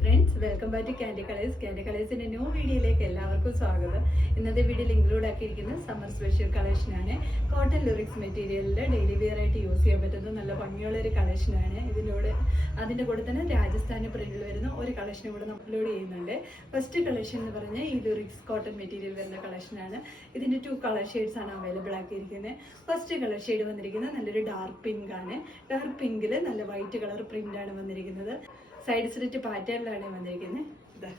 Friends, welcome back to Candy Colours. Candy കളേഴ്സിന്റെ new വീഡിയോയിലേക്ക് എല്ലാവർക്കും സ്വാഗതം. ഇന്നത്തെ വീഡിയോയിൽ ഇൻക്ലൂഡ് ആക്കിയിരിക്കുന്ന സമ്മർ സ്പെഷ്യൽ കളക്ഷനാണ്. കോട്ടൺ ലിറിക്സ് മെറ്റീരിയലിൽ ഡെയിലി വെയർ ആയിട്ട് യൂസ് ചെയ്യാൻ പറ്റുന്ന നല്ല ഭംഗിയുള്ള ഒരു കളക്ഷനാണ്. അതിൻ്റെ കൂടെ തന്നെ രാജസ്ഥാനി പ്രിന്റിൽ വരുന്ന ഒരു കളക്ഷനും കൂടെ നമ്മൾ അപ്ലോഡ് ചെയ്യുന്നുണ്ട്. ഫസ്റ്റ് കളക്ഷൻ എന്ന് പറഞ്ഞാൽ ഈ ലിറിക്സ് കോട്ടൺ മെറ്റീരിയൽ വരുന്ന കളക്ഷനാണ്. ഇതിൻ്റെ 2 കളർ ഷെയ്ഡ്സ് ആണ് അവൈലബിൾ ആക്കിയിരിക്കുന്നത്. ഫസ്റ്റ് കളർ ഷെയ്ഡ് വന്നിരിക്കുന്നത് നല്ലൊരു ഡാർക്ക് പിങ്ക് ആണ്. ഡാർക്ക് പിങ്കിൽ നല്ല വൈറ്റ് കളർ പ്രിന്റ് ആണ് വന്നിരിക്കുന്നത്. സൈഡ് സ്ലിറ്റ് പാറ്റേണിലാണ് വന്നിരിക്കുന്നത്.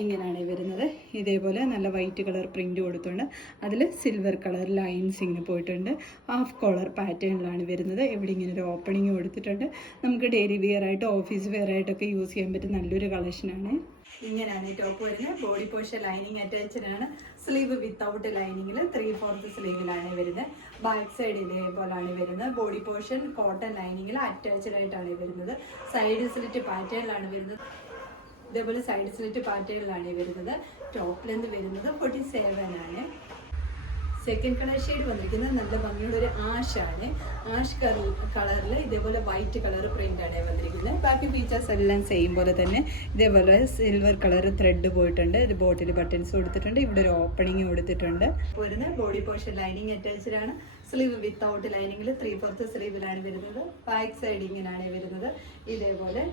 ഇങ്ങനെയാണ് വരുന്നത്. ഇതേപോലെ നല്ല വൈറ്റ് കളർ പ്രിന്റ് കൊടുത്തുകൊണ്ട് അതിൽ സിൽവർ കളർ ലൈൻസ് ഇങ്ങനെ പോയിട്ടുണ്ട്. ഹാഫ് കോളർ പാറ്റേണിലാണ് വരുന്നത്. ഇവിടെ ഇങ്ങനെ ഒരു ഓപ്പണിങ് കൊടുത്തിട്ടുണ്ട്. നമുക്ക് ഡെയിലി വെയർ ആയിട്ട് ഓഫീസ് വെയർ ആയിട്ടൊക്കെ യൂസ് ചെയ്യാൻ പറ്റുന്ന നല്ലൊരു കളക്ഷനാണ്. ഇങ്ങനെയാണ് ഈ ടോപ്പ് വരുന്നത്. ബോഡി പോർഷൻ ലൈനിങ് അറ്റാച്ച്ഡ് ആണ്. സ്ലീവ് വിത്തൗട്ട് ലൈനിങ്ങിൽ 3/4 സ്ലീവിലാണ് വരുന്നത്. ബാക്ക് സൈഡ് ഇതേപോലാണ് വരുന്നത്. ബോഡി പോർഷൻ കോട്ടൺ ലൈനിങ്ങിൽ അറ്റാച്ച്ഡ് ആയിട്ടാണ് വരുന്നത്. സൈഡ് സ്ലിറ്റ് പാറ്റേണിലാണ് വരുന്നത്. ഇതേപോലെ സൈഡ് സ്ലിറ്റ് പാറ്റേണിലാണ് വരുന്നത്. ടോപ്പ് ലെന്ത് വരുന്നത് 47 ആണ്. സെക്കൻഡ് കളർ ഷെയ്ഡ് വന്നിരിക്കുന്നത് നല്ല ഭംഗിയുള്ള ഒരു ആഷാണ്. ആഷ് കളറിൽ ഇതേപോലെ വൈറ്റ് കളർ പ്രിന്റ് ആണ് വന്നിരിക്കുന്നത്. ബാക്കി ഫീച്ചേഴ്സ് എല്ലാം സെയിം പോലെ തന്നെ ഇതേപോലെ സിൽവർ കളർ ത്രെഡ് പോയിട്ടുണ്ട്. ഇത് ബോട്ടിൽ ബട്ടൺസ് കൊടുത്തിട്ടുണ്ട്. ഇവിടെ ഒരു ഓപ്പണിങ് കൊടുത്തിട്ടുണ്ട്. വരുന്ന ബോഡി പോർഷൻ ലൈനിങ് അറ്റാച്ച്ഡ് ആണ്. സ്ലീവ് വിത്തൗട്ട് ലൈനിങ്ങിൽ 3/4 സ്ലീവിലാണ് വരുന്നത്. ബാക്ക് സൈഡ് ഇങ്ങനെയാണ് വരുന്നത്. ഇതേപോലെ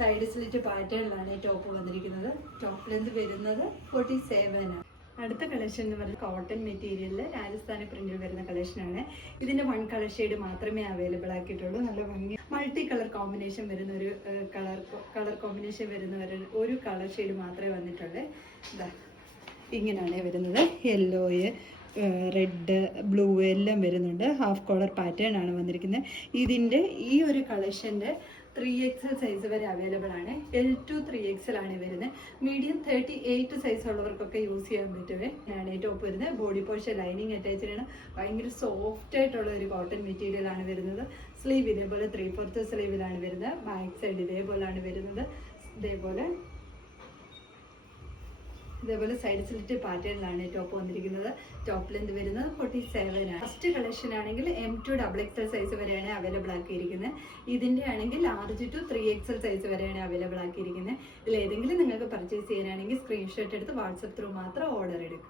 സൈഡ് സ്ലിറ്റ് പാറ്റേണിലാണ് ടോപ്പ് വന്നിരിക്കുന്നത്. ടോപ്പ് ലെന്ത് വരുന്നത് 47 ആണ്. അടുത്ത കളക്ഷൻ എന്ന് പറയുന്നത് കോട്ടൺ മെറ്റീരിയലിൽ രാജസ്ഥാനി പ്രിന്റിൽ വരുന്ന കളക്ഷനാണ്. ഇതിന്റെ 1 കളർ ഷെയ്ഡ് മാത്രമേ അവൈലബിൾ ആക്കിയിട്ടുള്ളൂ. നല്ല ഭംഗി മൾട്ടി കളർ കോമ്പിനേഷൻ വരുന്ന ഒരു കളർ കോമ്പിനേഷൻ വരുന്ന ഒരു കളർ ഷെയ്ഡ് മാത്രമേ വന്നിട്ടുള്ളൂ. ഇങ്ങനെയാണ് വരുന്നത്. യെല്ലോയ്, റെഡ്, ബ്ലൂ എല്ലാം വരുന്നുണ്ട്. ഹാഫ് കോളർ പാറ്റേൺ ആണ് വന്നിരിക്കുന്നത്. ഇതിൻ്റെ ഈ ഒരു കളക്ഷൻ്റെ 3XL സൈസ് വരെ അവൈലബിൾ ആണ്. L to 3XL ആണ് വരുന്നത്. മീഡിയം 38 സൈസ് ഉള്ളവർക്കൊക്കെ യൂസ് ചെയ്യാൻ പറ്റുമേ. ആണ് ഈ ടോപ്പ് വരുന്നത്. ബോഡി പോർഷൻ ലൈനിങ് അറ്റാച്ച്ഡ് ആണ്. ഭയങ്കര സോഫ്റ്റ് ആയിട്ടുള്ള ഒരു കോട്ടൺ മെറ്റീരിയൽ ആണ് വരുന്നത്. സ്ലീവ് ഇതേപോലെ 3/4 സ്ലീവിലാണ് വരുന്നത്. ബാക്ക് സൈഡ് ഇതേപോലെയാണ് വരുന്നത്. ഇതേപോലെ സൈഡ് സ്ലിറ്റ് പാറ്റേണിലാണ് ടോപ്പ് വന്നിരിക്കുന്നത്. ടോപ്പ് ലെന്ത് വരുന്നത് 47 ആണ്. ഫസ്റ്റ് കളക്ഷൻ ആണെങ്കിൽ M to XXL സൈസ് വരെയാണ് അവൈലബിൾ ആക്കിയിരിക്കുന്നത്. ഇതിൻ്റെ ആണെങ്കിൽ large to 3XL സൈസ് വരെയാണ് അവൈലബിൾ ആക്കിയിരിക്കുന്നത്. ഇതിൽ ഏതെങ്കിലും നിങ്ങൾക്ക് പർച്ചേസ് ചെയ്യാനാണെങ്കിൽ സ്ക്രീൻഷോട്ട് എടുത്ത് വാട്സപ്പ് ത്രൂ മാത്രം ഓർഡർ എടുക്കുക.